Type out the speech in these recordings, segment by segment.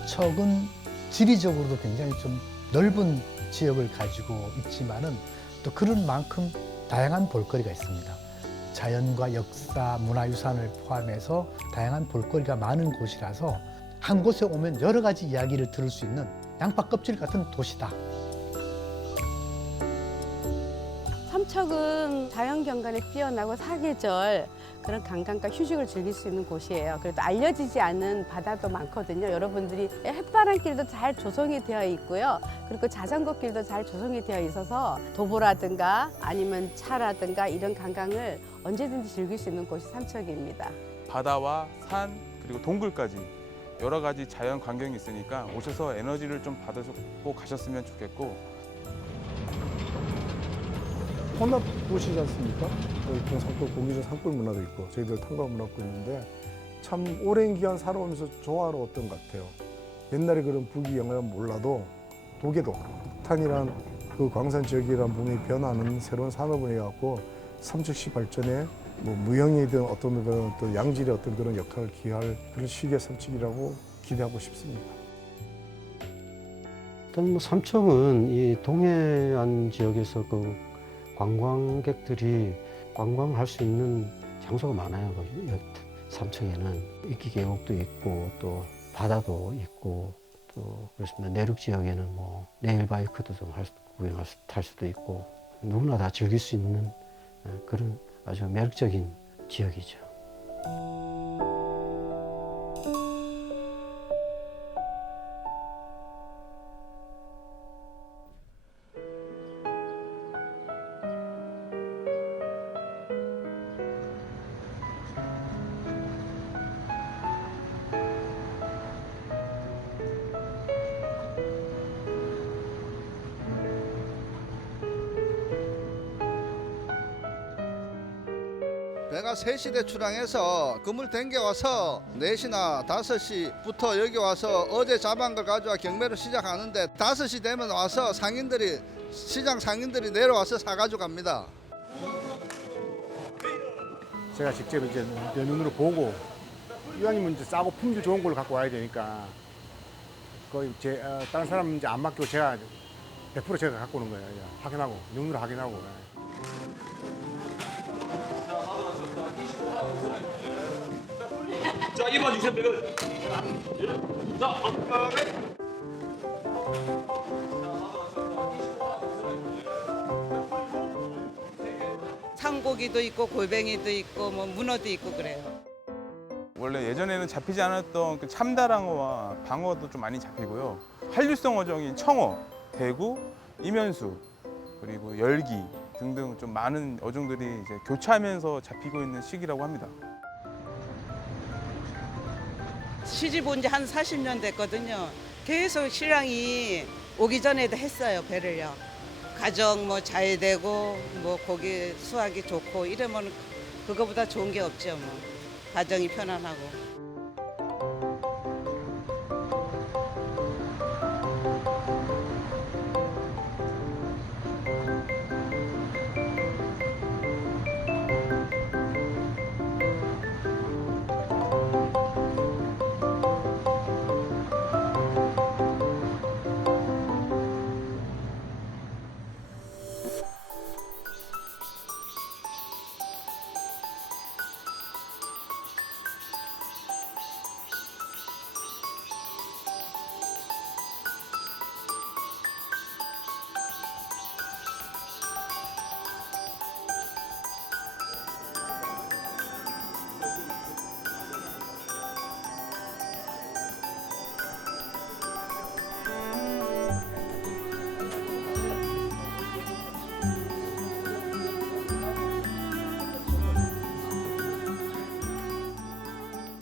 삼척은 지리적으로도 굉장히 좀 넓은 지역을 가지고 있지만은 또 그런 만큼 다양한 볼거리가 있습니다. 자연과 역사, 문화유산을 포함해서 다양한 볼거리가 많은 곳이라서 한 곳에 오면 여러 가지 이야기를 들을 수 있는 양파 껍질 같은 도시다. 삼척은 자연경관에 뛰어나고 사계절 그런 관광과 휴식을 즐길 수 있는 곳이에요. 그래도 알려지지 않은 바다도 많거든요. 여러분들이 햇바람길도 잘 조성이 되어 있고요. 그리고 자전거 길도 잘 조성이 되어 있어서 도보라든가 아니면 차라든가 이런 관광을 언제든지 즐길 수 있는 곳이 삼척입니다. 바다와 산 그리고 동굴까지 여러 가지 자연 광경이 있으니까 오셔서 에너지를 좀 받으시고 가셨으면 좋겠고 혼합 도시지 않습니까? 여기 산골 고기전 산골 문화도 있고 저희들 탄광 문화도 있는데 참 오랜 기간 살아오면서 조화로웠던 것 같아요. 옛날에 그런 북이 영향을 몰라도 도계도 탄이란 그 광산 지역이란 부분이 변하는 새로운 산업을 해갖고 삼척시 발전에 뭐 무형이든 어떤 그런 또 양질의 어떤 그런 역할을 기할 그런 시기의 삼척이라고 기대하고 싶습니다. 일단 뭐 삼척은 이 동해안 지역에서 그 관광객들이 관광할 수 있는 장소가 많아요. 거기 삼척에는 이끼 계곡도 있고 또 바다도 있고 또 그렇습니다. 내륙 지역에는 뭐 레일 바이크도 좀 탈 수도 있고 누구나 다 즐길 수 있는 그런 아주 매력적인 지역이죠. 배가 3시대 출항해서 그물 댕겨와서 4시나 5시부터 여기 와서 어제 잡은 걸 가져와 경매로 시작하는데 5시 되면 와서 시장 상인들이 내려와서 사가지고 갑니다. 제가 직접 이제 내 눈으로 보고 이왕이면 이제 싸고 품질 좋은 걸 갖고 와야 되니까 거의 다른 사람 이제 안 맡기고 제가 100% 제가 갖고 오는 거예요. 확인하고 눈으로 확인하고. 자, 이번 6,100원. 자, 산고기도 있고 골뱅이도 있고 뭐 문어도 있고 그래요. 원래 예전에는 잡히지 않았던 그 참다랑어와 방어도 좀 많이 잡히고요. 한류성 어종인 청어, 대구, 이면수, 그리고 열기 등등 좀 많은 어종들이 이제 교차하면서 잡히고 있는 시기라고 합니다. 시집 온 지 한 40년 됐거든요. 계속 신랑이 오기 전에도 했어요, 배를요. 가정 뭐 잘 되고 뭐 고기 수확이 좋고 이러면 그거보다 좋은 게 없죠, 뭐. 가정이 편안하고.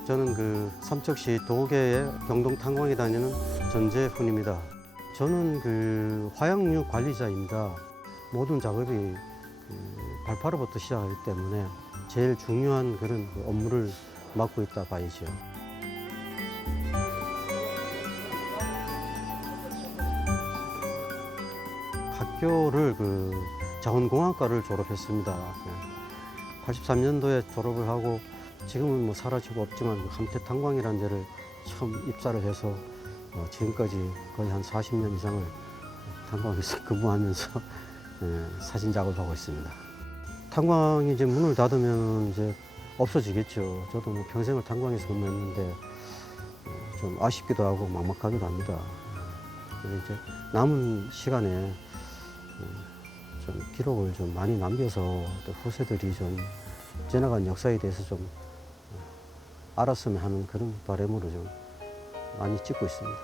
저는 그 삼척시 도계의 경동탄광에 다니는 전재훈입니다. 저는 그 화양류 관리자입니다. 모든 작업이 발파로부터 시작하기 때문에 제일 중요한 그런 업무를 맡고 있다 봐야죠. 학교를 그 자원공학과를 졸업했습니다. 83년도에 졸업을 하고 지금은 뭐 사라지고 없지만 함태탄광이라는 데를 처음 입사를 해서 지금까지 거의 한 40년 이상을 탄광에서 근무하면서 사진 작업을 하고 있습니다. 탄광이 이제 문을 닫으면 이제 없어지겠죠. 저도 뭐 평생을 탄광에서 근무했는데 좀 아쉽기도 하고 막막하기도 합니다. 그래서 이제 남은 시간에 좀 기록을 좀 많이 남겨서 또 후세들이 좀 지나간 역사에 대해서 좀 알았으면 하는 그런 바람으로 좀 많이 찍고 있습니다.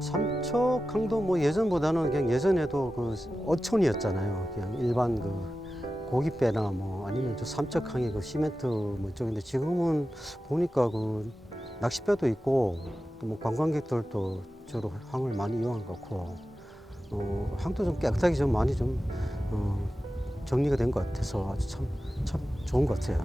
삼척항도 뭐 예전보다는 그냥 예전에도 그 어촌이었잖아요. 그냥 일반 그 고깃배나 뭐 아니면 저 삼척항의 그 시멘트 뭐 쪽인데 지금은 보니까 그 낚싯배도 있고 또 뭐 관광객들도 주로 항을 많이 이용하는 것 같고 항도 좀 깨끗하게 좀 많이 좀 정리가 된 것 같아서 아주 참 좋은 것 같아요.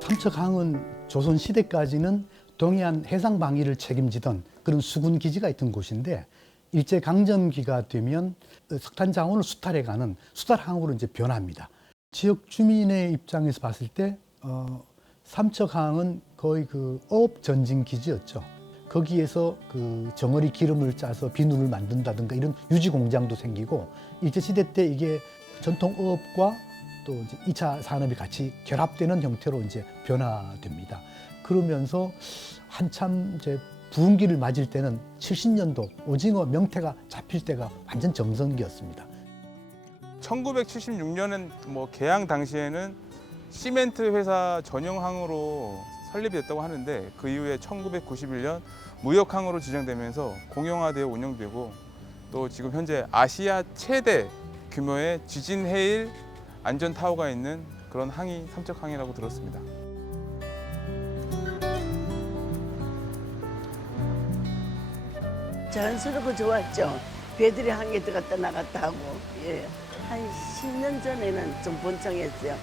삼척항은 조선 시대까지는 동해안 해상 방위를 책임지던 그런 수군 기지가 있던 곳인데 일제 강점기가 되면 석탄 자원을 수탈해가는 수탈항으로 이제 변합니다. 지역 주민의 입장에서 봤을 때 삼척항은 거의 그 어업 전진 기지였죠. 거기에서 그 정어리 기름을 짜서 비누를 만든다든가 이런 유지 공장도 생기고 일제 시대 때 이게 전통 어업과 또 이제 2차 산업이 같이 결합되는 형태로 이제 변화됩니다. 그러면서 한참 이제 부흥기를 맞을 때는 70년도 오징어 명태가 잡힐 때가 완전 정성기였습니다. 1976년은 뭐 개항 당시에는 시멘트 회사 전용항으로 설립됐다고 하는데 그 이후에 1991년 무역항으로 지정되면서 공용화되어 운영되고 또 지금 현재 아시아 최대 규모의 지진 해일 안전 타워가 있는 그런 항이 삼척항이라고 들었습니다. 자연스럽고 좋았죠. 배들이 항에 들어갔다 나갔다 하고. 예. 한 10년 전에는 좀 번창했어요.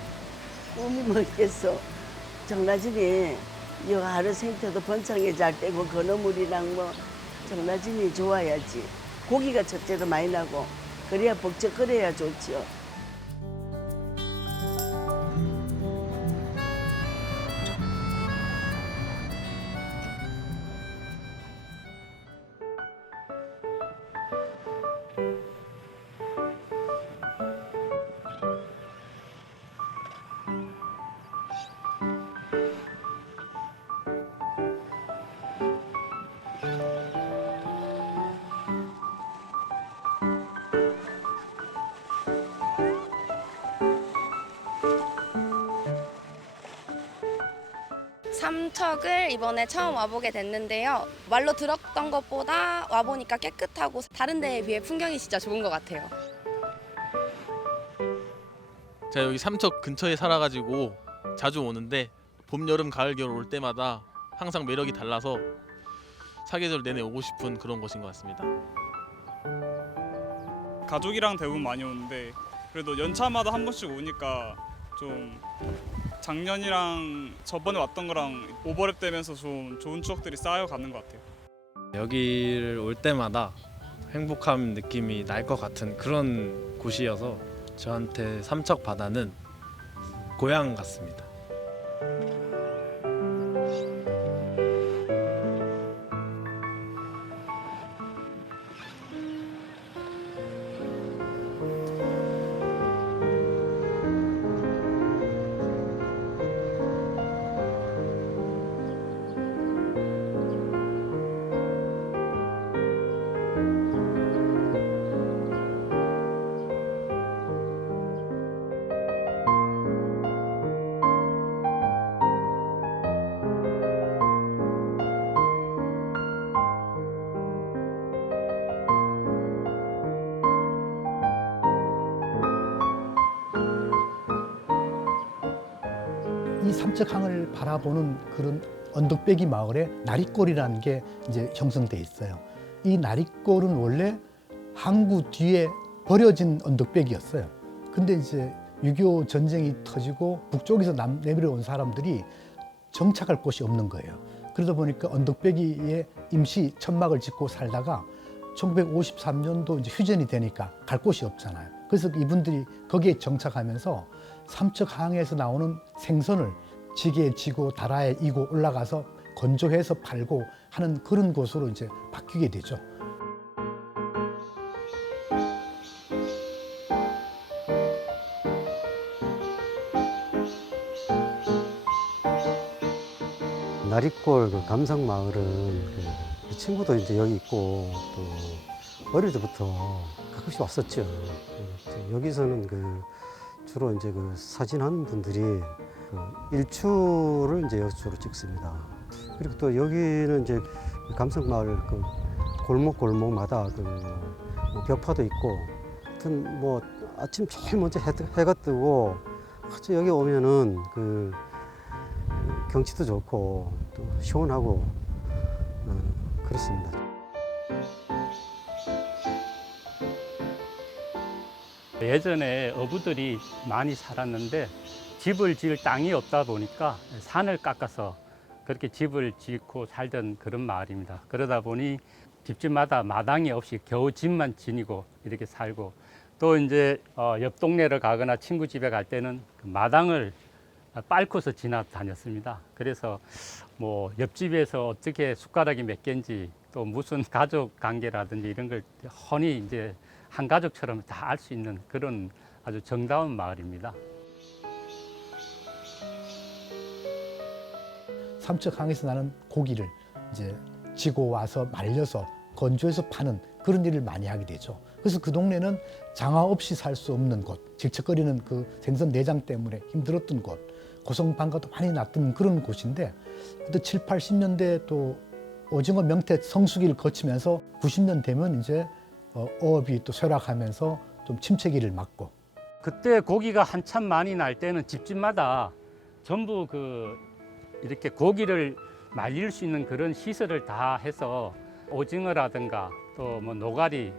꿈이 뭐겠어. 정나진이 이 하루 생태도 번창해 잘 되고 건어물이랑 뭐 정나진이 좋아야지. 고기가 첫째도 많이 나고 그래야 벅적거려야 좋지요. 삼척을 이번에 처음 와보게 됐는데요. 말로 들었던 것보다 와보니까 깨끗하고 다른 데에 비해 풍경이 진짜 좋은 것 같아요. 제가 여기 삼척 근처에 살아가지고 자주 오는데 봄, 여름, 가을, 겨울 올 때마다 항상 매력이 달라서 사계절 내내 오고 싶은 그런 곳인 것 같습니다. 가족이랑 대부분 많이 오는데 그래도 연차마다 한 번씩 오니까 좀 작년이랑 저번에 왔던 거랑 오버랩 되면서 좀 좋은 추억들이 쌓여가는 것 같아요. 여기를 올 때마다 행복한 느낌이 날 것 같은 그런 곳이어서 저한테 삼척 바다는 고향 같습니다. 삼척항을 바라보는 그런 언덕배기 마을에 나리골이라는 게 이제 형성돼 있어요. 이 나리골은 원래 항구 뒤에 버려진 언덕배기였어요. 근데 이제 6.25 전쟁이 터지고 북쪽에서 내려온 사람들이 정착할 곳이 없는 거예요. 그러다 보니까 언덕배기에 임시 천막을 짓고 살다가 1953년도 이제 휴전이 되니까 갈 곳이 없잖아요. 그래서 이분들이 거기에 정착하면서 삼척항에서 나오는 생선을 지게에 지고 다라에 이고 올라가서 건조해서 팔고 하는 그런 곳으로 이제 바뀌게 되죠. 나리골 그 감성마을은 이 친구도 이제 여기 있고 또 어릴 때부터 가끔씩 왔었죠. 여기서는 주로 이제 사진하는 분들이 일출을 이제 여기로 찍습니다. 그리고 또 여기는 이제 감성마을 골목마다 뭐 벽화도 있고, 하여튼 뭐 아침 제일 먼저 해가 뜨고 여기 오면은 경치도 좋고 또 시원하고 그렇습니다. 예전에 어부들이 많이 살았는데 집을 지을 땅이 없다 보니까 산을 깎아서 그렇게 집을 짓고 살던 그런 마을입니다. 그러다 보니 집집마다 마당이 없이 겨우 집만 지니고 이렇게 살고, 또 이제 옆 동네를 가거나 친구 집에 갈 때는 그 마당을 빻고서 지나다녔습니다. 그래서 뭐 옆집에서 어떻게 숟가락이 몇 개인지 또 무슨 가족 관계라든지 이런 걸 훤히 이제 한 가족처럼 다 알 수 있는 그런 아주 정다운 마을입니다. 삼척항에서 나는 고기를 이제 지고 와서 말려서 건조해서 파는 그런 일을 많이 하게 되죠. 그래서 그 동네는 장화 없이 살 수 없는 곳, 질척거리는 그 생선 내장 때문에 힘들었던 곳, 고성방가도 많이 났던 그런 곳인데, 또 7, 80년대 또 오징어 명태 성수기를 거치면서 90년 되면 이제 어업이 또 쇠락하면서 좀 침체기를 맞고, 그때 고기가 한참 많이 날 때는 집집마다 전부 이렇게 고기를 말릴 수 있는 그런 시설을 다 해서 오징어라든가 또 뭐 노가리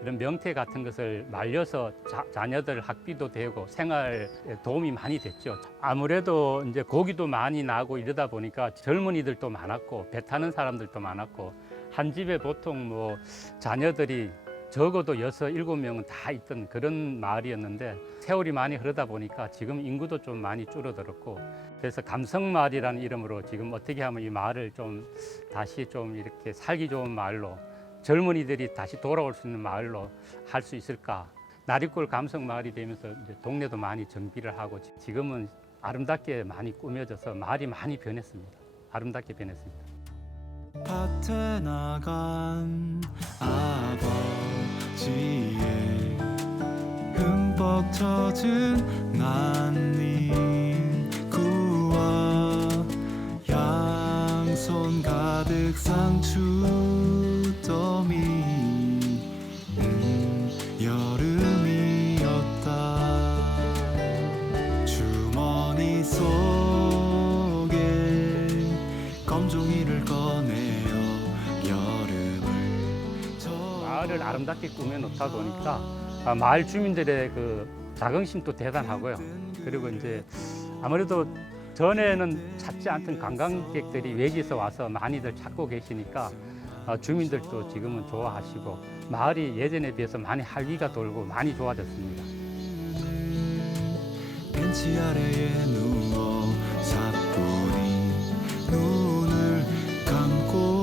이런 명태 같은 것을 말려서 자녀들 학비도 되고 생활에 도움이 많이 됐죠. 아무래도 이제 고기도 많이 나고 이러다 보니까 젊은이들도 많았고 배 타는 사람들도 많았고, 한 집에 보통 뭐 자녀들이 적어도 6, 7명은 다 있던 그런 마을이었는데, 세월이 많이 흐르다 보니까 지금 인구도 좀 많이 줄어들었고, 그래서 감성마을이라는 이름으로 지금 어떻게 하면 이 마을을 좀 다시 좀 이렇게 살기 좋은 마을로, 젊은이들이 다시 돌아올 수 있는 마을로 할 수 있을까. 나리골 감성마을이 되면서 이제 동네도 많이 정비를 하고 지금은 아름답게 많이 꾸며져서 마을이 많이 변했습니다. 아름답게 변했습니다. 밭에 나간 아버지의 흠뻑 젖은 난닝 구와 양손 가득 상추더미는 여름이었다. 주머니 속에 검종이를 꺼내어 여름을 마을을 아름답게 꾸며 놓다 보니까 마을 주민들의 그 자긍심도 대단하고요. 그리고 이제 아무래도 전에는 찾지 않던 관광객들이 외지에서 와서 많이들 찾고 계시니까 주민들도 지금은 좋아하시고, 마을이 예전에 비해서 많이 활기가 돌고 많이 좋아졌습니다. 벤치 아래에 누워 사뿐히 눈을 감고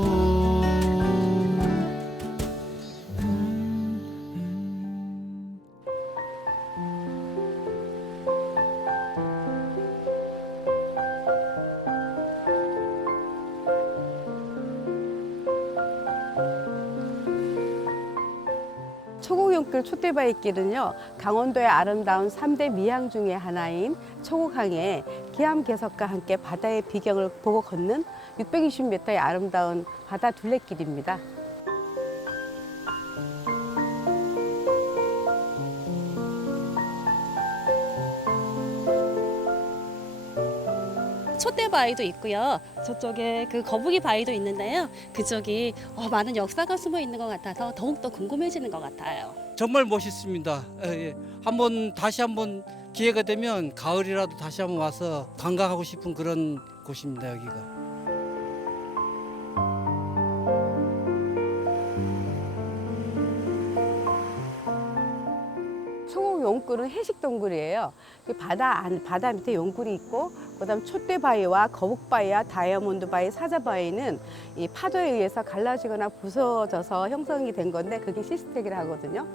초곡연길 촛대바위길은요, 강원도의 아름다운 3대 미항 중의 하나인 초곡항에 기암괴석과 함께 바다의 비경을 보고 걷는 620m의 아름다운 바다 둘레길입니다. 바위도 있고요. 저쪽에 그 거북이 바위도 있는데요. 그쪽이 많은 역사가 숨어 있는 것 같아서 더욱더 궁금해지는 것 같아요. 정말 멋있습니다. 예. 다시 한번 기회가 되면 가을이라도 다시 한번 와서 관광하고 싶은 그런 곳입니다, 여기가. 청옥 용굴은 해식 동굴이에요. 바다 밑에 용굴이 있고, 그다음 촛대바위와 거북바위와 다이아몬드바위, 사자바위는 이 파도에 의해서 갈라지거나 부서져서 형성이 된 건데 그게 시스텍이라 하거든요.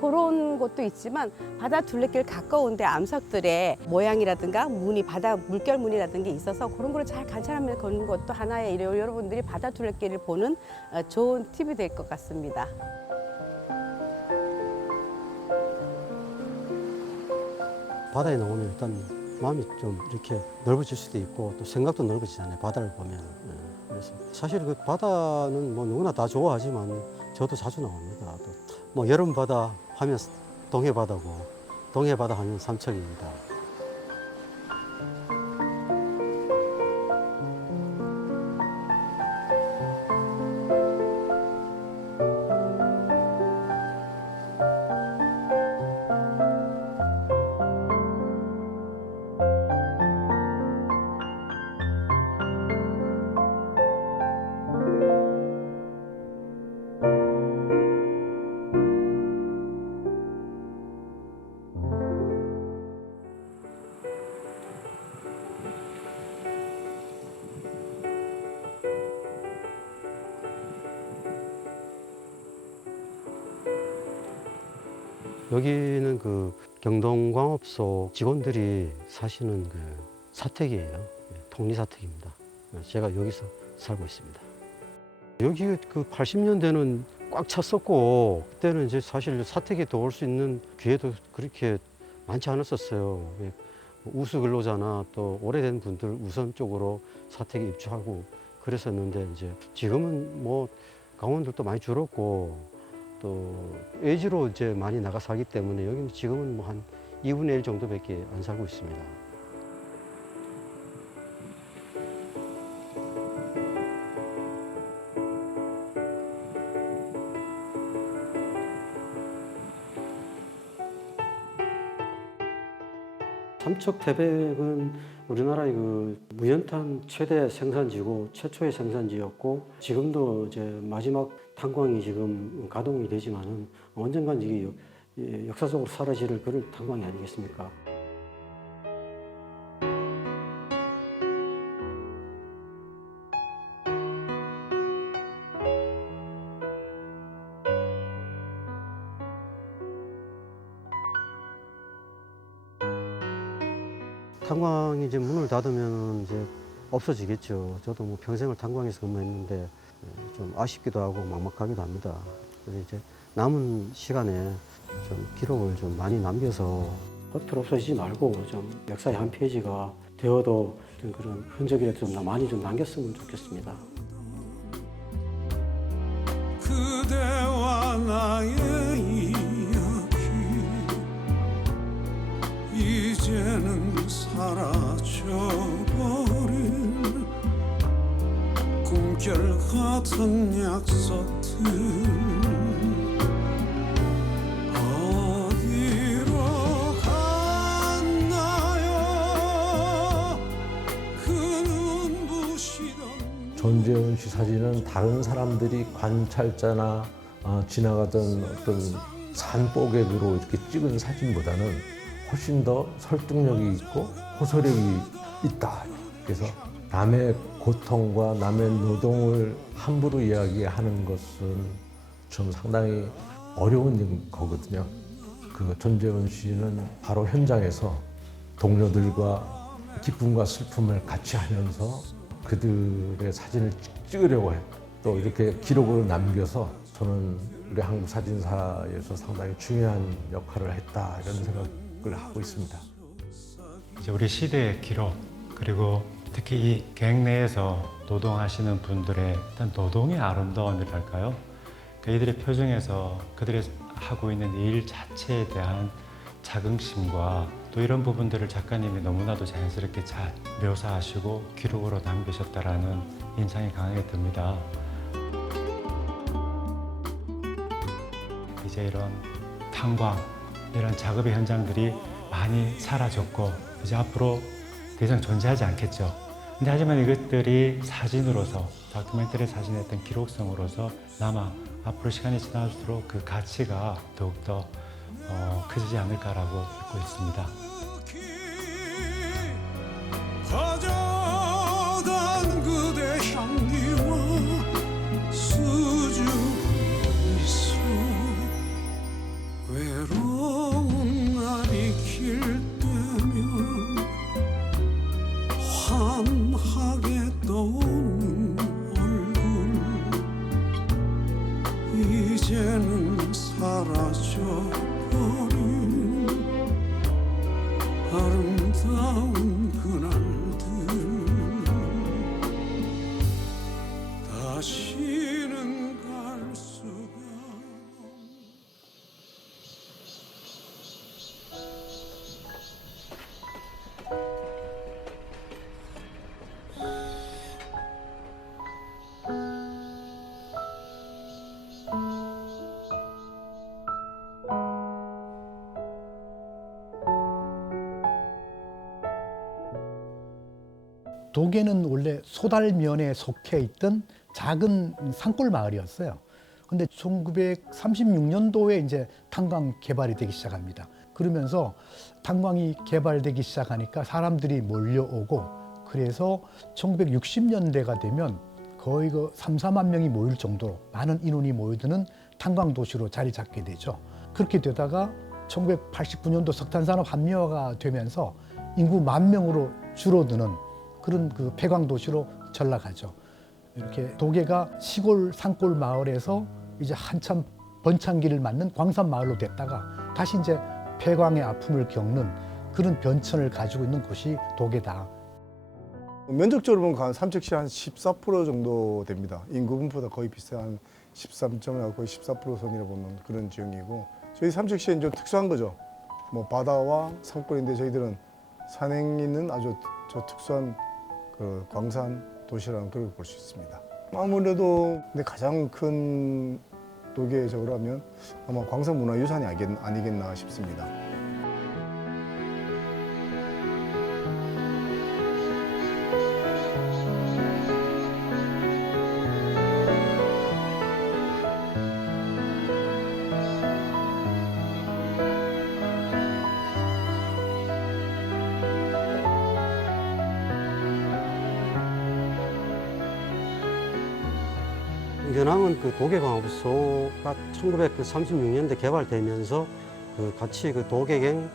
그런 것도 있지만 바다 둘레길 가까운데 암석들의 모양이라든가 무늬, 바다 물결 무늬라든가 있어서 그런 걸 잘 관찰하면서 걷는 것도 하나의 여러분들이 바다 둘레길을 보는 좋은 팁이 될 것 같습니다. 바다에 나오면 일단 마음이 좀 이렇게 넓어질 수도 있고 또 생각도 넓어지잖아요. 바다를 보면. 그래서 사실 그 바다는 뭐 누구나 다 좋아하지만 저도 자주 나옵니다. 또 뭐 여름 바다 하면 동해 바다고 동해 바다 하면 삼척입니다. 여기는 그 경동광업소 직원들이 사시는 그 사택이에요. 통리사택입니다. 제가 여기서 살고 있습니다. 여기 그 80년대는 꽉 찼었고 그때는 이제 사실 사택에 들어올 수 있는 기회도 그렇게 많지 않았었어요. 우수 근로자나 또 오래된 분들 우선 쪽으로 사택에 입주하고 그랬었는데 이제 지금은 뭐 강원들도 많이 줄었고 또 외지로 이제 많이 나가 살기 때문에 여기는 지금은 뭐 한 2분의 1 정도밖에 안 살고 있습니다. 삼척 태백은 우리나라의 그 무연탄 최대 생산지고 최초의 생산지였고 지금도 이제 마지막 탄광이 지금 가동이 되지만은 언젠간 이게 역사적으로 사라질 그런 탄광이 아니겠습니까? 탄광이 이제 문을 닫으면 이제 없어지겠죠. 저도 뭐 평생을 탄광에서 근무했는데 좀 아쉽기도 하고 막막하기도 합니다. 그래서 이제 남은 시간에 좀 기록을 좀 많이 남겨서 겉으로 없어지지 말고 좀 역사의 한 페이지가 되어도 그런 흔적이라도 좀 많이 좀 남겼으면 좋겠습니다. 그대와 나의 이야기 이제는 사라져버린 꿈결 같은 약속들 어디로 갔나요 그 눈부시던 전재현 씨 사진은 다른 사람들이 관찰자나 지나가던 어떤 산뽀객으로 이렇게 찍은 사진보다는 훨씬 더 설득력이 있고 호소력이 있다. 그래서 남의 고통과 남의 노동을 함부로 이야기하는 것은 좀 상당히 어려운 거거든요. 그 전재현 씨는 바로 현장에서 동료들과 기쁨과 슬픔을 같이 하면서 그들의 사진을 찍으려고 또 이렇게 기록을 남겨서 저는 우리 한국 사진사에서 상당히 중요한 역할을 했다 이런 생각을 하고 있습니다. 이제 우리 시대의 기록 그리고 특히 이 갱 내에서 노동하시는 분들의 어떤 노동의 아름다움이랄까요? 이들의 표정에서 그들이 하고 있는 일 자체에 대한 자긍심과 또 이런 부분들을 작가님이 너무나도 자연스럽게 잘 묘사하시고 기록으로 남기셨다라는 인상이 강하게 듭니다. 이제 이런 탄광, 이런 작업의 현장들이 많이 사라졌고 이제 앞으로 더 이상 존재하지 않겠죠. 근데 하지만 이것들이 사진으로서, 다큐멘터리 사진의 어떤 기록성으로서 남아 앞으로 시간이 지날수록 그 가치가 더욱더 커지지 않을까라고 믿고 있습니다. 퍼져던 그대 향기와 수줍은 미소 외로운 날이 길 때면 환하게 떠오르는 얼굴 이제는 사라져버린 아름다운 그날들 다시는 갈 수가 도계는 원래 소달면에 속해 있던 작은 산골 마을이었어요. 근데 1936년도에 이제 탄광 개발이 되기 시작합니다. 그러면서 탄광이 개발되기 시작하니까 사람들이 몰려오고, 그래서 1960년대가 되면 거의 그 3, 4만 명이 모일 정도로 많은 인원이 모여드는 탄광 도시로 자리 잡게 되죠. 그렇게 되다가 1989년도 석탄산업 합리화가 되면서 인구 10,000명으로 줄어드는 그런 그 폐광 도시로 전락하죠. 이렇게 도계가 시골 산골 마을에서 이제 한참 번창기를 맞는 광산 마을로 됐다가 다시 이제 폐광의 아픔을 겪는 그런 변천을 가지고 있는 곳이 도계다. 면적적으로 보면 삼척시 한 14% 정도 됩니다. 인구 분포보다 거의 비슷한 13.5 거의 14% 선이라 보면 그런 지역이고, 저희 삼척시는 좀 특수한 거죠. 뭐 바다와 산골인데 저희들은 산행이 있는 아주 저 특수한 그 광산 도시라는 걸 볼 수 있습니다. 아무래도 근데 가장 큰 도계적으로 하면 아마 광산 문화유산이 아니겠나 싶습니다. 연암은 그 도계광업소가 1936년대 개발되면서 그 같이 그 도계갱,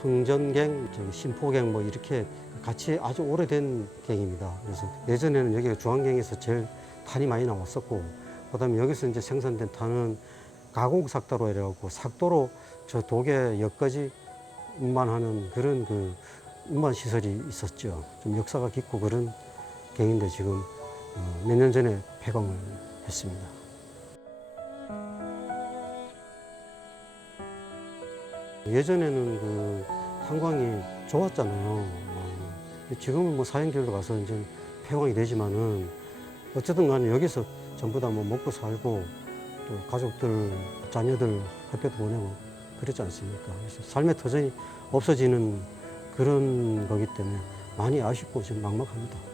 흥전갱, 신포갱 뭐 이렇게 같이 아주 오래된 갱입니다. 그래서 예전에는 여기가 중앙갱에서 제일 탄이 많이 나왔었고, 그다음에 여기서 이제 생산된 탄은 가공삭도로 이래갖고 삭도로 저 도계역까지 운반하는 그런 그 운반 시설이 있었죠. 좀 역사가 깊고 그런 갱인데 지금 몇 년 전에 폐광을 했습니다. 예전에는 그 탄광이 좋았잖아요. 지금은 뭐 사형길로 가서 이제 폐광이 되지만은 어쨌든 간에 여기서 전부 다 뭐 먹고 살고 또 가족들, 자녀들 학교도 보내고 그렇지 않습니까? 그래서 삶의 터전이 없어지는 그런 거기 때문에 많이 아쉽고 지금 막막합니다.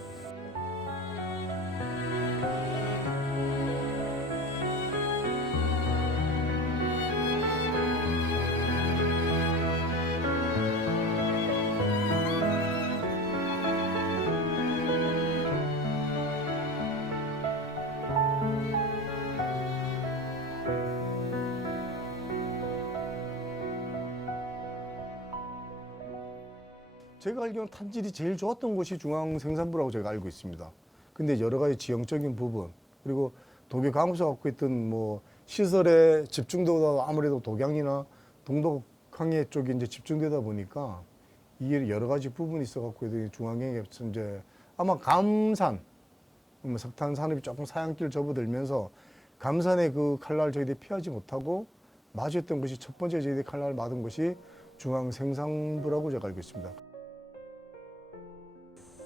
제가 알기로는 탄질이 제일 좋았던 곳이 중앙생산부라고 제가 알고 있습니다. 근데 여러 가지 지형적인 부분, 그리고 도계광업소가 갖고 있던 뭐 시설의 집중도가 아무래도 독양이나 동독항해 쪽에 이제 집중되다 보니까 이게 여러 가지 부분이 있어갖고 중앙경에서 이제 아마 감산, 석탄 산업이 조금 사양길 접어들면서 감산의 그 칼날을 저희들이 피하지 못하고 마주했던 것이 첫 번째 저희들이 칼날을 맞은 것이 중앙생산부라고 제가 알고 있습니다.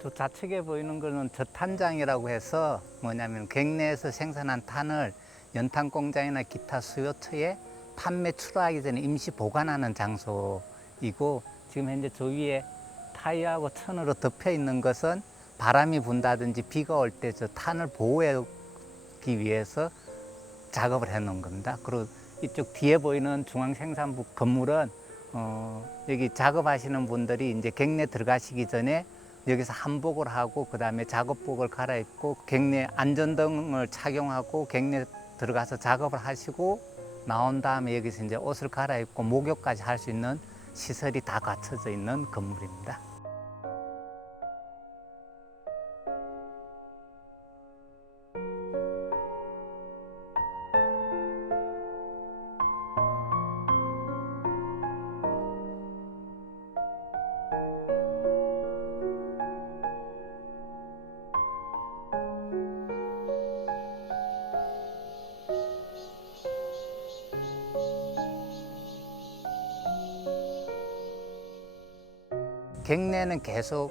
저 좌측에 보이는 거는 저탄장이라고 해서 뭐냐면 객내에서 생산한 탄을 연탄 공장이나 기타 수요처에 판매 출하하기 전에 임시 보관하는 장소이고, 지금 현재 저 위에 타이어하고 천으로 덮여 있는 것은 바람이 분다든지 비가 올 때 저 탄을 보호하기 위해서 작업을 해 놓은 겁니다. 그리고 이쪽 뒤에 보이는 중앙생산부 건물은 여기 작업하시는 분들이 이제 객내 들어가시기 전에 여기서 한복을 하고 그다음에 작업복을 갈아입고 객내 안전등을 착용하고 객내 들어가서 작업을 하시고 나온 다음에 여기서 이제 옷을 갈아입고 목욕까지 할 수 있는 시설이 다 갖춰져 있는 건물입니다. 객내는 계속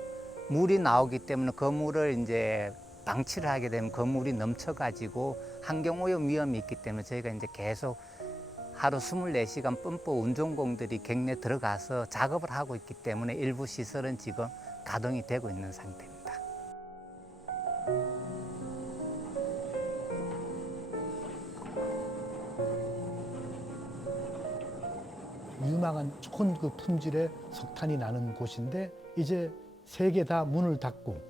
물이 나오기 때문에 그 물을 이제 방치를 하게 되면 그 물이 넘쳐가지고 환경오염 위험이 있기 때문에 저희가 이제 계속 하루 24시간 뿜뿌 운전공들이 객내 들어가서 작업을 하고 있기 때문에 일부 시설은 지금 가동이 되고 있는 상태입니다. 유망한 좋은 그 품질의 석탄이 나는 곳인데 이제 세 개 다 문을 닫고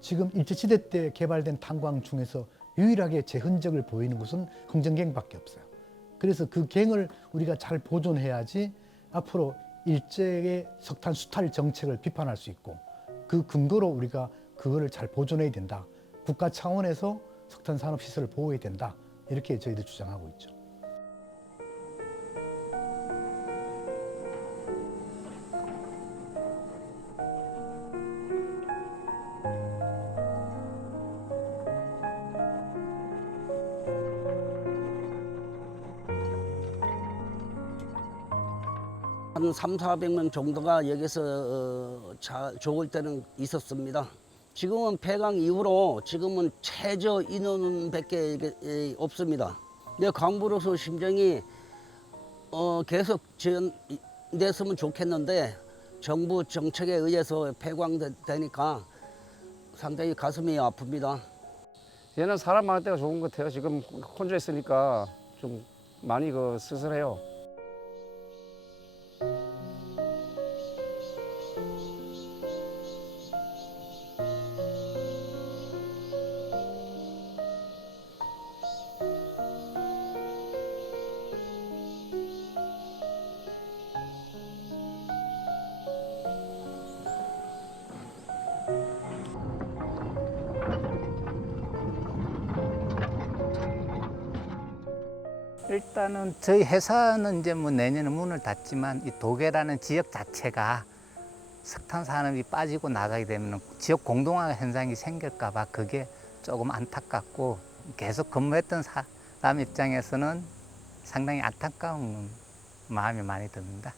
지금 일제시대 때 개발된 탄광 중에서 유일하게 제 흔적을 보이는 곳은 흥정갱밖에 없어요. 그래서 그 갱을 우리가 잘 보존해야지 앞으로 일제의 석탄 수탈 정책을 비판할 수 있고 그 근거로 우리가 그거를 잘 보존해야 된다. 국가 차원에서 석탄 산업 시설을 보호해야 된다. 이렇게 저희들 주장하고 있죠. 한 300~400명 정도가 여기서 좋을 때는 있었습니다. 지금은 폐광 이후로 지금은 최저 인원밖에 없습니다. 내 광부로서 심정이 계속 지연됐으면 좋겠는데 정부 정책에 의해서 폐광되니까 상당히 가슴이 아픕니다. 얘는 사람 많을 때가 좋은 것 같아요. 지금 혼자 있으니까 좀 많이 쓸쓸해요. 일단은 저희 회사는 이제 뭐 내년에 문을 닫지만 이 도계라는 지역 자체가 석탄 산업이 빠지고 나가게 되면 지역 공동화 현상이 생길까 봐 그게 조금 안타깝고 계속 근무했던 사람 입장에서는 상당히 안타까운 마음이 많이 듭니다.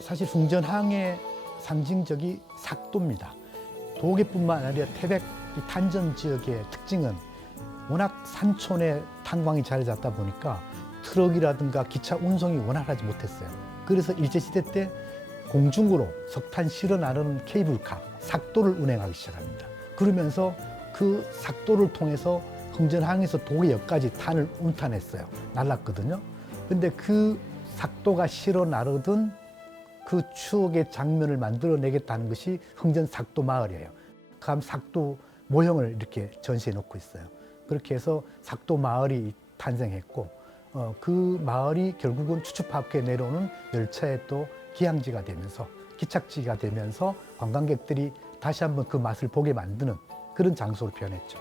사실 흥전항의 상징적이 삭도입니다. 도계뿐만 아니라 태백 탄전 지역의 특징은 워낙 산촌에 탄광이 자리 잡다 보니까 트럭이라든가 기차 운송이 원활하지 못했어요. 그래서 일제시대 때 공중으로 석탄 실어 나르는 케이블카, 삭도를 운행하기 시작합니다. 그러면서 그 삭도를 통해서 흥전항에서 도계역까지 탄을 운탄했어요. 날랐거든요. 근데 그 삭도가 실어 나르던 그 추억의 장면을 만들어내겠다는 것이 흥전 삭도 마을이에요. 그 삭도 모형을 이렇게 전시해 놓고 있어요. 그렇게 해서 삭도 마을이 탄생했고 그 마을이 결국은 추추파크에 내려오는 열차의 또 기항지가 되면서 기착지가 되면서 관광객들이 다시 한번 그 맛을 보게 만드는 그런 장소로 변했죠.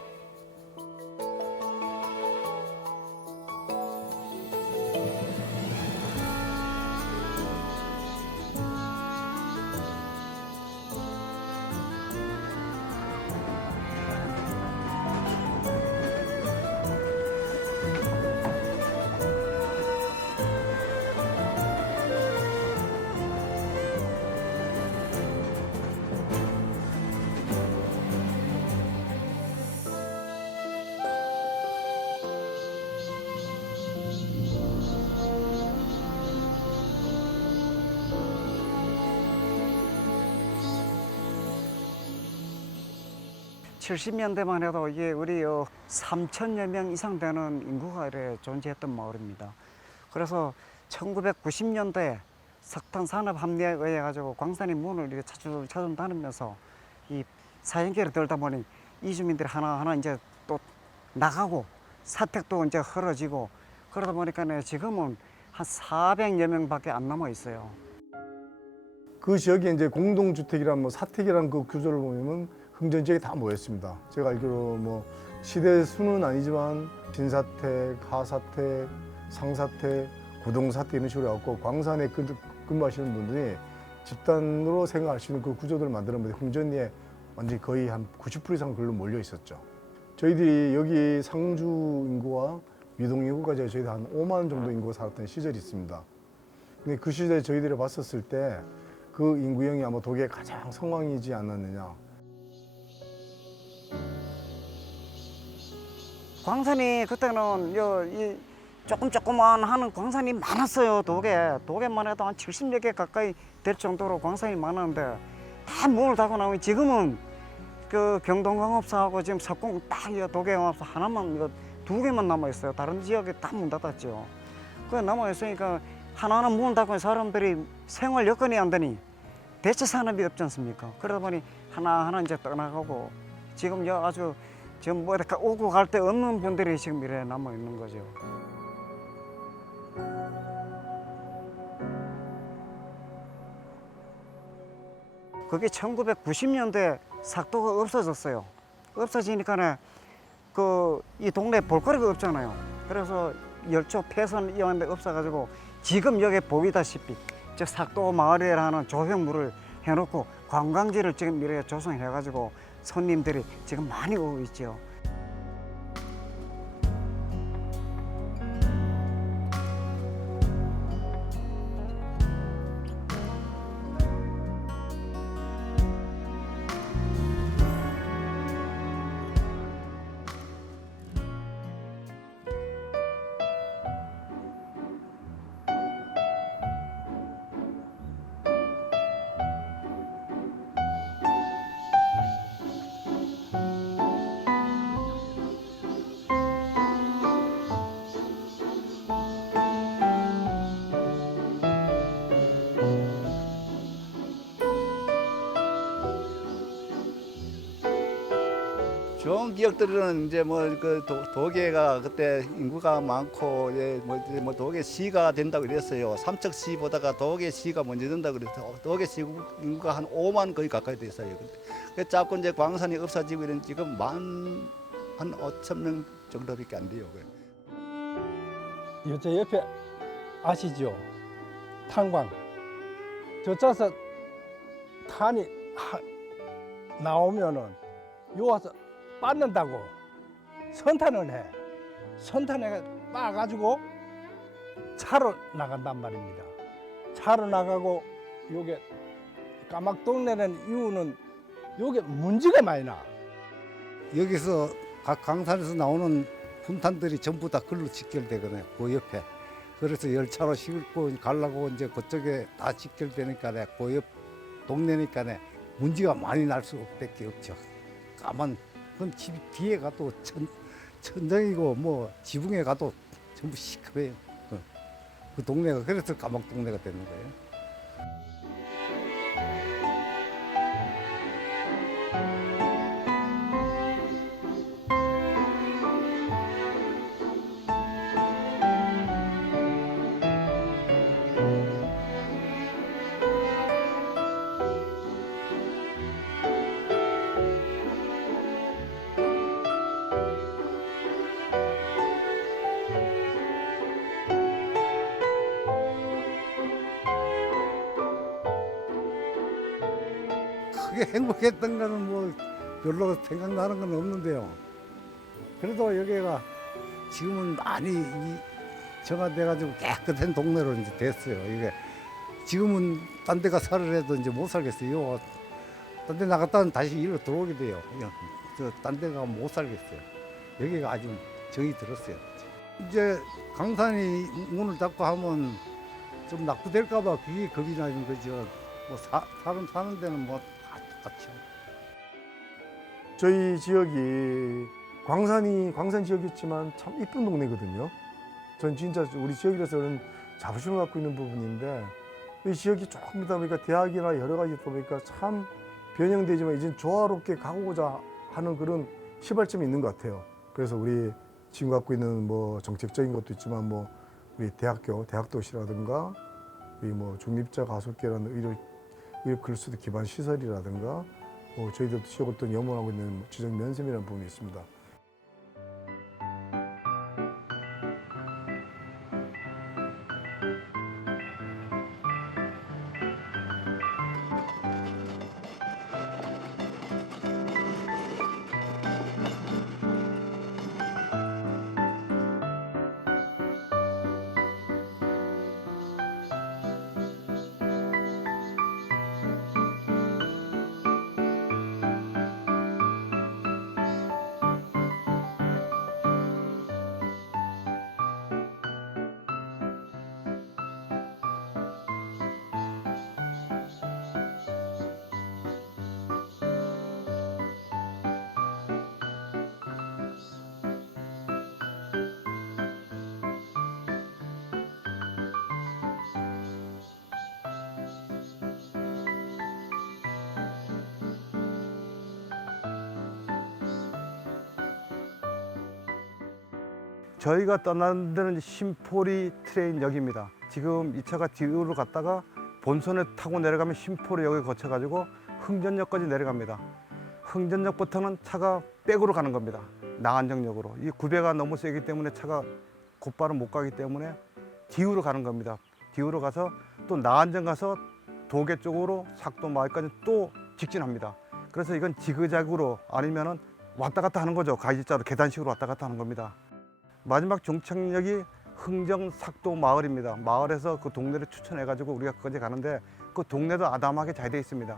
70년대만 해도 이게 우리 3천여 명 이상 되는 인구가 이래 존재했던 마을입니다. 그래서 1990년대 석탄 산업 합리화에 의해 가지고 광산이 문을 이렇게 차츰 닫으면서 이 사형계를 들다 보니 이주민들이 하나하나 이제 또 나가고 사택도 이제 헐어지고 그러다 보니까 지금은 한 400여 명밖에 안 남아 있어요. 그 지역에 이제 공동주택이란 뭐 사택이란 그 구조를 보면 흥전 지역에 다 모였습니다. 제가 알기로 뭐 시대 수는 아니지만 진사택, 하사택, 상사택, 구동사택 이런 식으로 해갖고 광산에 근무하시는 분들이 집단으로 생각할 수 있는 그 구조들을 만들었는데 흥전리에 완전히 거의 한 90% 이상 글로 몰려 있었죠. 저희들이 여기 상주 인구와 미동 인구가 저희도 한 5만 정도 인구가 살았던 시절이 있습니다. 근데 그 시대에 저희들이 봤었을 때 그 인구형이 아마 독일의 가장 성황이지 않았느냐. 광산이 그때는 이 조그만 하는 광산이 많았어요. 독에만 해도 한 70여 개 가까이 될 정도로 광산이 많았는데 다 문을 닫고 나오니 지금은 그 경동광업사하고 지금 석공 딱 독해광업사 하나만 2개만 남아 있어요. 다른 지역에 다 문 닫았죠. 그 남아 있으니까 하나하나 문을 닫고 사람들이 생활 여건이 안 되니 대체 산업이 없지 않습니까? 그러다 보니 하나하나 이제 떠나가고 지금 아주 지금 뭐 이렇게 오고 갈 데 없는 분들이 지금 이래 남아 있는 거죠. 그게 1990년대 삭도가 없어졌어요. 없어지니까 이 동네 볼거리가 없잖아요. 그래서 열초 폐선 이런 데 없어가지고 지금 여기 보이다시피 저 삭도 마을이라는 조형물을 해놓고 관광지를 지금 이렇게 조성해가지고 손님들이 지금 많이 오고 있죠. 좋은 기억들은 이제 도계가 그때 인구가 많고 뭐 도계시가 된다고 그랬어요. 삼척시 보다가 도계시가 먼저 된다고 그래서 도계시 인구가 한 5만 거의 가까이 됐어요. 그 자꾸 이제 광산이 없어지고 이런 지금 한 5천 명 정도밖에 안 돼요. 저 옆에 아시죠? 탄광. 저쪽에서 탄이 나오면은 요 와서 빻는다고 선탄을 해. 선탄해 빻아가지고 차로 나간단 말입니다. 차로 나가고 요게 까막동네라는 이유는 요게 문제가 많이 나. 여기서 각 강산에서 나오는 분탄들이 전부 다 글로 직결되거든요. 그 옆에. 그래서 열차로 싣고 가려고 이제 그쪽에 다 직결되니까 그 옆 동네니까 문제가 많이 날 수밖에 없죠. 까만 그건 집 뒤에 가도 천정이고 뭐 지붕에 가도 전부 시커매요. 그 동네가 그래서 까막 동네가 되는 거예요. 크게 행복했던 거는 뭐 별로 생각나는 건 없는데요. 그래도 여기가 지금은 많이 정화돼가지고 깨끗한 동네로 이제 됐어요. 이게 지금은 딴 데 가서 살으래도 이제 못 살겠어요. 딴 데 나갔다는 다시 일로 들어오게 돼요. 딴 데 가면 못 살겠어요. 여기가 아주 정이 들었어요. 이제 강산이 문을 닫고 하면 좀 낙후될까봐 그게 겁이 나는 거죠. 뭐 사람 사는 데는 뭐 다 똑같죠. 저희 지역이 광산 지역이지만 참 이쁜 동네거든요. 전 진짜 우리 지역이라서는 자부심을 갖고 있는 부분인데 이 지역이 조금 있다 보니까 대학이나 여러 가지 있다 보니까 참 변형되지만 이제 조화롭게 가고자 하는 그런 시발점이 있는 것 같아요. 그래서 우리 지금 갖고 있는 뭐 정책적인 것도 있지만 뭐 우리 대학도시라든가 우리 뭐 중립자 가속계라는 의료 글쓰기 기반 시설이라든가 뭐 저희들도 지역을 또 염원하고 있는 지적 면세이라는 부분이 있습니다. 저희가 떠나는 데는 신포리 트레인역입니다. 지금 이 차가 뒤로 갔다가 본선에 타고 내려가면 신포리역을 거쳐가지고 흥전역까지 내려갑니다. 흥전역부터는 차가 백으로 가는 겁니다. 나안정역으로. 이 구배가 너무 세기 때문에 차가 곧바로 못 가기 때문에 뒤로 가는 겁니다. 뒤로 가서 또 나안정 가서 도계 쪽으로 삭도 마을까지 또 직진합니다. 그래서 이건 지그재그로 아니면은 왔다 갔다 하는 거죠. 가지자로 계단식으로 왔다 갔다 하는 겁니다. 마지막 종착역이 흥정 삭도 마을입니다. 마을에서 그 동네를 추천해가지고 우리가 거기 가는데 그 동네도 아담하게 잘 돼 있습니다.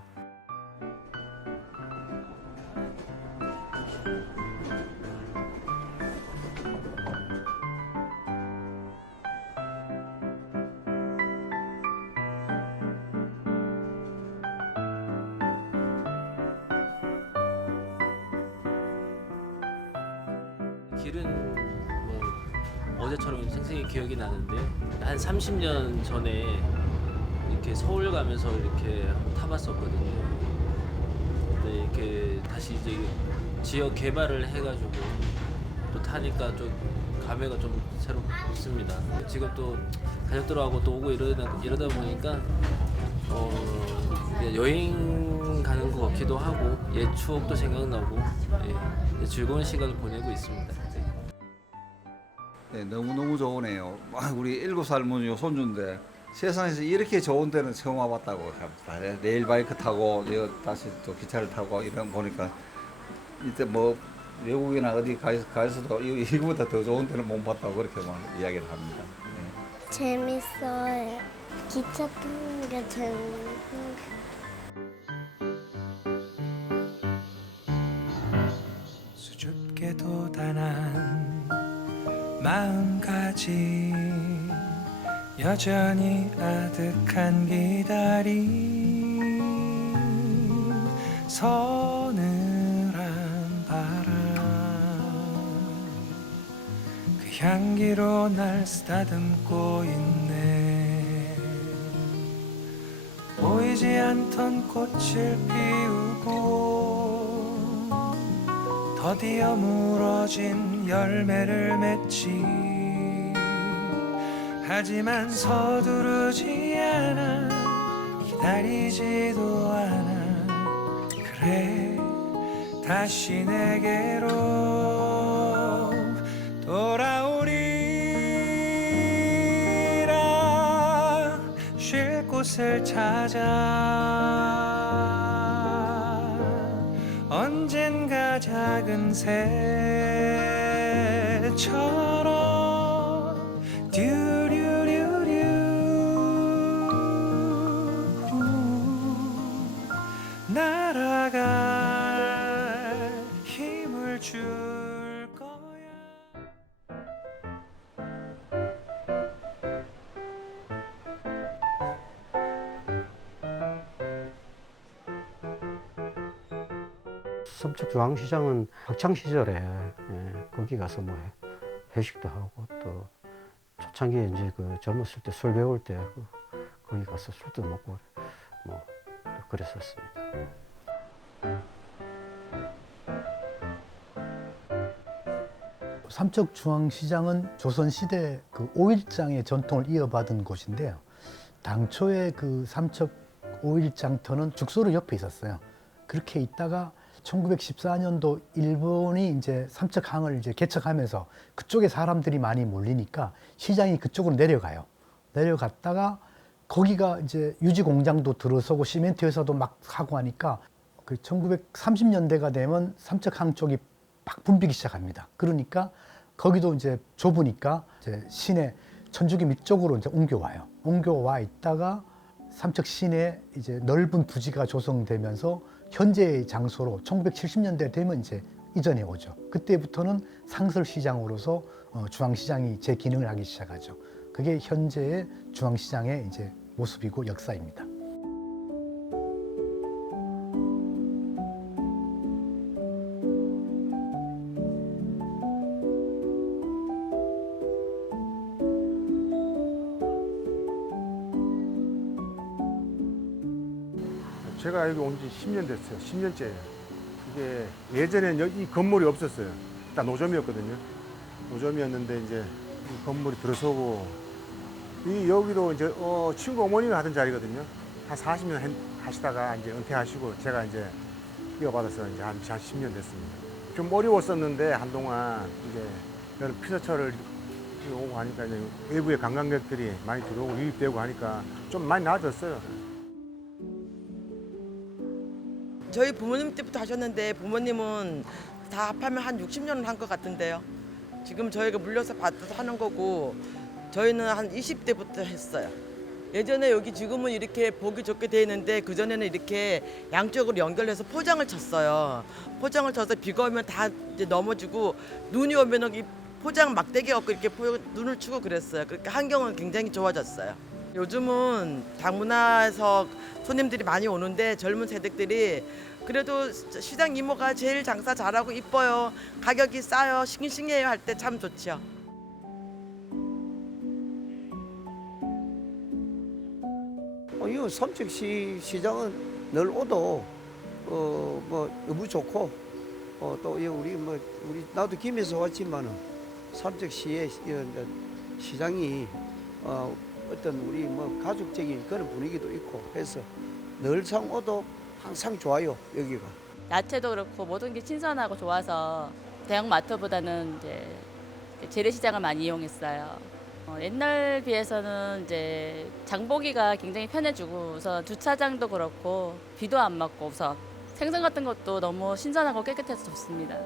길은 어제처럼 생생히 기억이 나는데 한 30년 전에 이렇게 서울 가면서 이렇게 한번 타봤었거든요. 근데 이렇게 다시 이제 지역 개발을 해가지고 또 타니까 좀 감회가 좀 새롭습니다. 지금 또 가족들하고 또 오고 이러다 보니까 여행 가는 것 같기도 하고 옛 추억도 생각나고 즐거운 시간을 보내고 있습니다. 네, 너무너무 좋으네요. 우리 7살 문요 손주인데 세상에서 이렇게 좋은 데는 처음 와봤다고. 레일바이크 타고 다시 또 기차를 타고 이런 보니까 이때 뭐 외국이나 어디 가서도 이거보다 더 좋은 데는 못 봤다고 그렇게만 이야기를 합니다. 네. 재밌어요. 기차 타는 게 재밌어요. 수줍게도 단한 마음가짐 여전히 아득한 기다림 서늘한 바람 그 향기로 날 쓰다듬고 있네. 보이지 않던 꽃을 피우고 더디어 물어진 열매를 맺지. 하지만 서두르지 않아 기다리지도 않아. 그래 다시 내게로 돌아오리라. 쉴 곳을 찾아 언젠가 작은 새처럼 듀류류류 날아갈 힘을 줄 거야. 삼척중앙시장은 학창 시절에 거기 가서 뭐 회식도 하고 또 초창기에 이제 그 젊었을 때 술 배울 때 거기 가서 술도 먹고 뭐 그랬었습니다. 삼척중앙시장은 조선시대 그 5일장의 전통을 이어받은 곳인데요. 당초에 그 삼척 5일장터는 죽소로 옆에 있었어요. 그렇게 있다가 1914년도 일본이 이제 삼척항을 이제 개척하면서 그쪽에 사람들이 많이 몰리니까 시장이 그쪽으로 내려가요. 내려갔다가 거기가 이제 유지 공장도 들어서고 시멘트 회사도 막 하고 하니까 그 1930년대가 되면 삼척항 쪽이 막 붐비기 시작합니다. 그러니까 거기도 이제 좁으니까 이제 시내 천주교 밑쪽으로 이제 옮겨와요. 옮겨와 있다가 삼척 시내에 이제 넓은 부지가 조성되면서 현재의 장소로 1970년대 되면 이제 이전해 오죠. 그때부터는 상설시장으로서 중앙시장이 제 기능을 하기 시작하죠. 그게 현재의 중앙시장의 이제 모습이고 역사입니다. 제가 여기 온 지 10년 됐어요. 10년째예요. 이게 예전에는 여기 이 건물이 없었어요. 다 노점이었거든요. 노점이었는데 이제 이 건물이 들어서고 이 여기도 이제 친구 어머님이 하던 자리거든요. 한 40년 하시다가 이제 은퇴하시고 제가 이제 이어받아서 이제 한 10년 됐습니다. 좀 어려웠었는데 한동안 이제 이런 피서철을 오고 하니까 이제 외부의 관광객들이 많이 들어오고 유입되고 하니까 좀 많이 나아졌어요. 저희 부모님 때부터 하셨는데 부모님은 다 합하면 한 60년은 한 것 같은데요. 지금 저희가 물려서 받아서 하는 거고 저희는 한 20대부터 했어요. 예전에 여기 지금은 이렇게 보기 좋게 돼 있는데 그전에는 이렇게 양쪽으로 연결해서 포장을 쳤어요. 포장을 쳐서 비가 오면 다 이제 넘어지고 눈이 오면은 이 포장 막대기 없고 이렇게 눈을 치고 그랬어요. 그러니까 환경은 굉장히 좋아졌어요. 요즘은 다문화에서 손님들이 많이 오는데 젊은 세대들이 그래도 시장 이모가 제일 장사 잘하고 이뻐요. 가격이 싸요. 싱싱해요 할 때 참 좋죠. 이 삼척시 시장은 늘 오도 뭐 너무 좋고 또 우리 나도 김에서 왔지만은 삼척시의 시장이 어떤 우리 뭐 가족적인 그런 분위기도 있고 해서 늘상 오도 항상 좋아요 여기가. 야채도 그렇고 모든 게 신선하고 좋아서 대형 마트보다는 이제 재래시장을 많이 이용했어요. 옛날 비해서는 이제 장보기가 굉장히 편해지고 우선 주차장도 그렇고 비도 안 맞고 우선 생선 같은 것도 너무 신선하고 깨끗해서 좋습니다.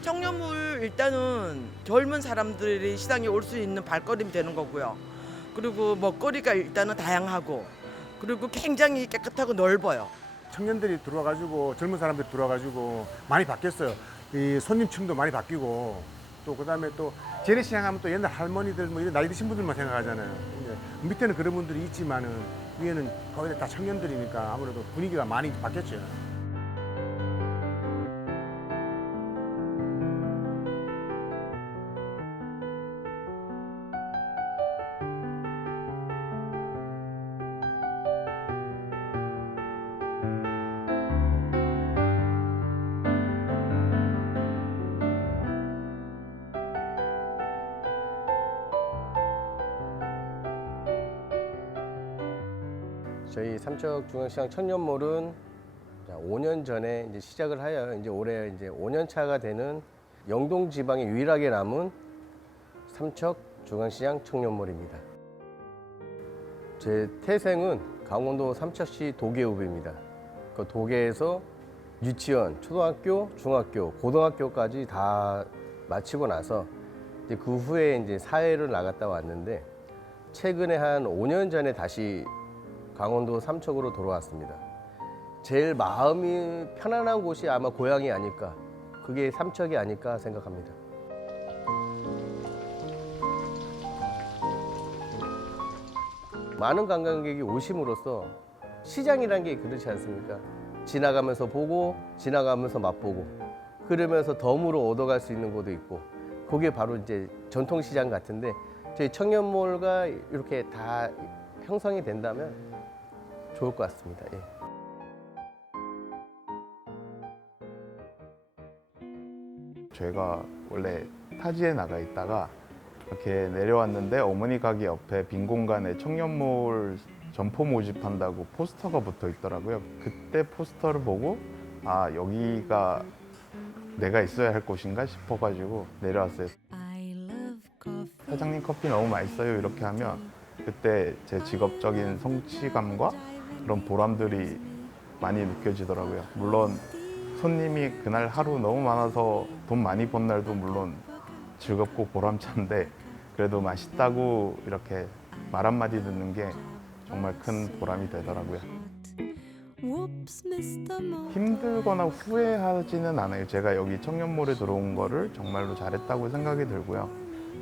청년물 일단은 젊은 사람들이 시장에 올 수 있는 발걸음이 되는 거고요. 그리고 먹거리가 일단은 다양하고 그리고 굉장히 깨끗하고 넓어요. 청년들이 들어와가지고 젊은 사람들이 들어와가지고 많이 바뀌었어요. 이 손님층도 많이 바뀌고 또 그다음에 또 재래시장 하면 또 옛날 할머니들 뭐 이런 나이 드신 분들만 생각하잖아요. 근데 밑에는 그런 분들이 있지만은 위에는 거의 다 청년들이니까 아무래도 분위기가 많이 바뀌었죠. 저희 삼척중앙시장 청년몰은 5년 전에 이제 시작을 하여 이제 올해 이제 5년 차가 되는 영동 지방에 유일하게 남은 삼척중앙시장 청년몰입니다. 제 태생은 강원도 삼척시 도계읍입니다. 그 도계에서 유치원, 초등학교, 중학교, 고등학교까지 다 마치고 나서 이제 그 후에 이제 사회를 나갔다 왔는데 최근에 한 5년 전에 다시 강원도 삼척으로 돌아왔습니다. 제일 마음이 편안한 곳이 아마 고향이 아닐까, 그게 삼척이 아닐까 생각합니다. 많은 관광객이 오심으로써 시장이라는 게 그렇지 않습니까? 지나가면서 보고 지나가면서 맛보고 그러면서 덤으로 얻어갈 수 있는 곳도 있고, 그게 바로 이제 전통시장 같은데 저희 청년몰과 이렇게 다 형성이 된다면 좋을 것 같습니다. 예. 제가 원래 타지에 나가 있다가 이렇게 내려왔는데 어머니 가게 옆에 빈 공간에 청년몰 점포 모집한다고 포스터가 붙어 있더라고요. 그때 포스터를 보고 아, 여기가 내가 있어야 할 곳인가 싶어가지고 내려왔어요. 사장님 커피 너무 맛있어요 이렇게 하면 그때 제 직업적인 성취감과 그런 보람들이 많이 느껴지더라고요. 물론 손님이 그날 하루 너무 많아서 돈 많이 번 날도 물론 즐겁고 보람찬데 그래도 맛있다고 이렇게 말 한마디 듣는 게 정말 큰 보람이 되더라고요. 힘들거나 후회하지는 않아요. 제가 여기 청년몰에 들어온 거를 정말로 잘했다고 생각이 들고요.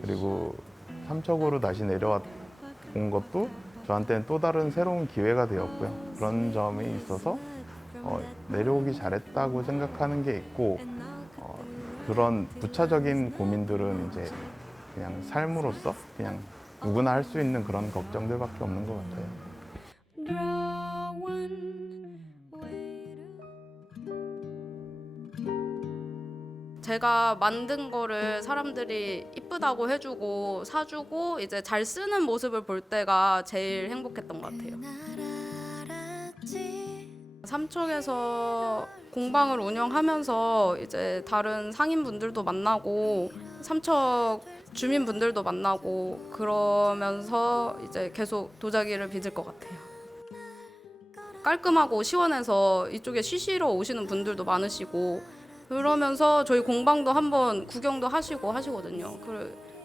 그리고 삼척으로 다시 내려온 것도 저한테는 또 다른 새로운 기회가 되었고요. 그런 점이 있어서 내려오기 잘했다고 생각하는 게 있고 그런 부차적인 고민들은 이제 그냥 삶으로서 그냥 누구나 할 수 있는 그런 걱정들밖에 없는 것 같아요. 제가 만든 거를 사람들이 이쁘다고 해주고 사주고 이제 잘 쓰는 모습을 볼 때가 제일 행복했던 것 같아요. 삼척에서 공방을 운영하면서 이제 다른 상인분들도 만나고 삼척 주민분들도 만나고 그러면서 이제 계속 도자기를 빚을 것 같아요. 깔끔하고 시원해서 이쪽에 쉬시러 오시는 분들도 많으시고 그러면서 저희 공방도 한번 구경도 하시고 하시거든요.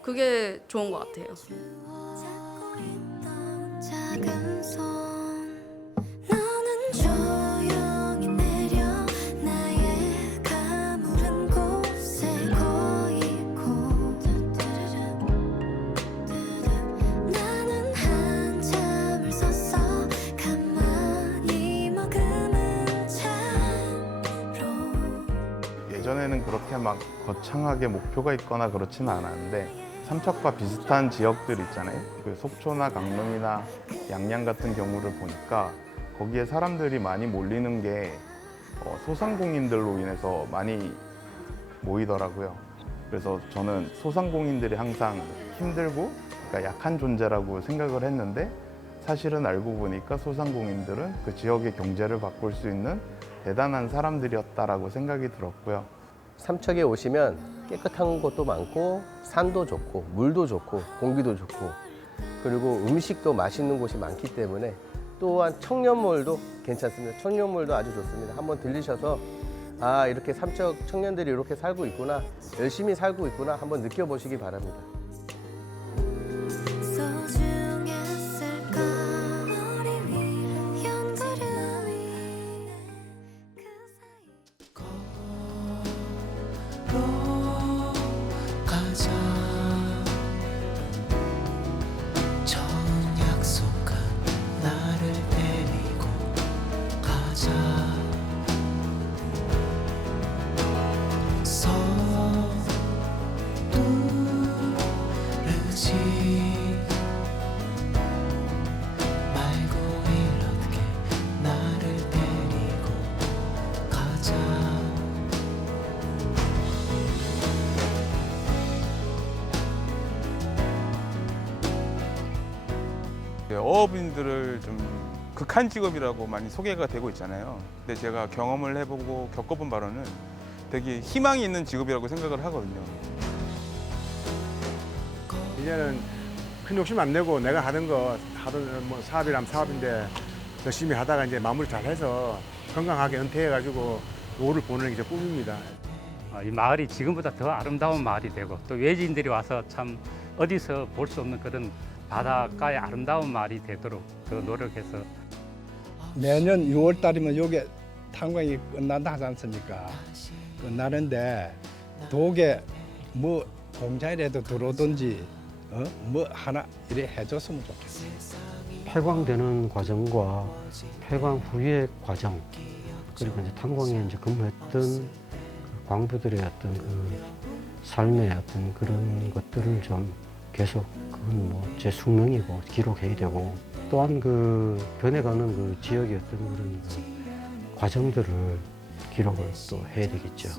그게 좋은 것 같아요. 예전에는 그렇게 막 거창하게 목표가 있거나 그렇지는 않았는데 삼척과 비슷한 지역들 있잖아요. 그 속초나 강릉이나 양양 같은 경우를 보니까 거기에 사람들이 많이 몰리는 게 소상공인들로 인해서 많이 모이더라고요. 그래서 저는 소상공인들이 항상 힘들고 그러니까 약한 존재라고 생각을 했는데 사실은 알고 보니까 소상공인들은 그 지역의 경제를 바꿀 수 있는 대단한 사람들이었다라고 생각이 들었고요. 삼척에 오시면 깨끗한 곳도 많고 산도 좋고 물도 좋고 공기도 좋고 그리고 음식도 맛있는 곳이 많기 때문에 또한 청년몰도 괜찮습니다. 청년몰도 아주 좋습니다. 한번 들리셔서 아, 이렇게 삼척 청년들이 이렇게 살고 있구나, 열심히 살고 있구나 한번 느껴보시기 바랍니다. 어업인들을 좀 극한 직업이라고 많이 소개가 되고 있잖아요. 근데 제가 경험을 해보고 겪어본 바로는 되게 희망이 있는 직업이라고 생각을 하거든요. 이제는 큰 욕심 안 내고 내가 하던 뭐 사업이라면 사업인데 열심히 하다가 이제 마무리 잘 해서 건강하게 은퇴해가지고 노후를 보내는 게 제 꿈입니다. 이 마을이 지금보다 더 아름다운 마을이 되고 또 외지인들이 와서 참 어디서 볼 수 없는 그런 바닷가의 아름다운 마을이 되도록 더 노력해서 매년 6월 달이면 요게 탄광이 끝난다 하지 않습니까? 끝나는데 도게 뭐 공장이라도 들어오든지 뭐 하나 이래 해줬으면 좋겠어요. 폐광되는 과정과 폐광 후의 과정, 그리고 이제 탄광에 이제 근무했던 그 광부들의 어떤 그 삶의 어떤 그런 것들을 좀 계속 그건 뭐 제 숙명이고 기록해야 되고, 또한 그 변해가는 그 지역의 어떤 그런 그 과정들을 기록을 또 해야 되겠죠.